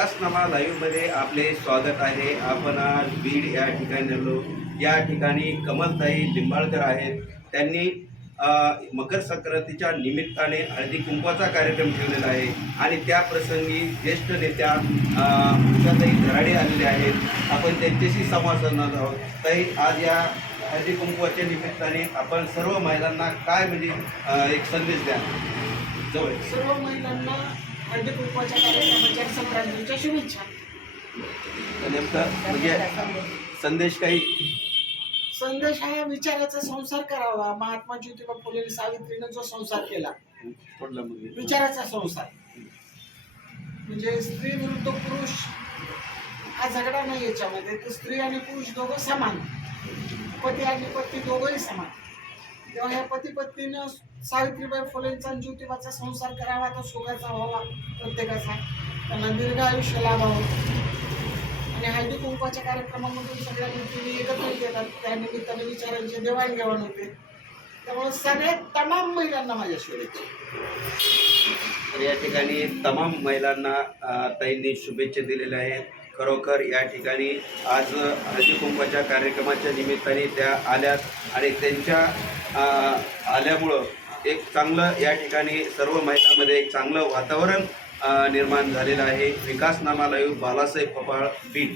विकासनामा लाईव्हमध्ये आपले स्वागत आहे. आपण आज बीड या ठिकाणी आलो. या ठिकाणी कमलताई लिंबाळकर आहेत. त्यांनी मकर संक्रांतीच्या निमित्ताने हळदी कुंपाचा कार्यक्रम ठेवलेला आहे. आणि त्या प्रसंगी ज्येष्ठ नेत्या उषाताई धराडे आलेले आहेत. आपण त्यांच्याशी संवाद साधणार आहोत. ताई आज या हळदी कुंकवाच्या निमित्ताने आपण सर्व महिलांना काय म्हणजे एक संदेश द्या? जवळ. सर्व महिलांना हळदी कुंकवाच्या कार्यक्रमाच्या संक्रांतीच्या शुभेच्छा. नेमकं म्हणजे संदेश काही संदेश हा विचाराचा संसार करावा. महात्मा ज्योतिबा फुले सावित्रीनं जो संसार केला. म्हणजे विचाराचा संसार. म्हणजे स्त्री विरुद्ध पुरुष हा झगडा नाही याच्यामध्ये. तर स्त्री आणि पुरुष दोघं समान. पती आणि पत्नी दोघंही समान. तेव्हा ह्या पती पत्नीनं सावित्रीबाई फुलेंचा ज्योतिबाचा संसार करावा तो सुखाचा व्हावा प्रत्येकाचा. त्यांना दीर्घ आयुष्य लाभावं. आणि हळदी कुंकवाच्या कार्यक्रमामधून सगळ्या गोष्टी एकत्र येतात त्या निमित्ताने विचारांची देवाणघेवाण होते. त्यामुळे सगळ्या तमाम महिलांना माझ्या शुभेच्छा. तर या ठिकाणी तमाम महिलांना ताईंनी शुभेच्छा दिलेल्या आहेत. खरोखर या ठिकाणी आज हळदी कुंभाच्या कार्यक्रमाच्या निमित्ताने त्या आल्यात आणि त्यांच्या आल्यामुळं एक चांगलं या ठिकाणी सर्व महिलांमध्ये एक चांगलं वातावरण निर्माण झालेलं आहे. विकासनामा लाईव्ह बालासाहेब पपाळ बीड.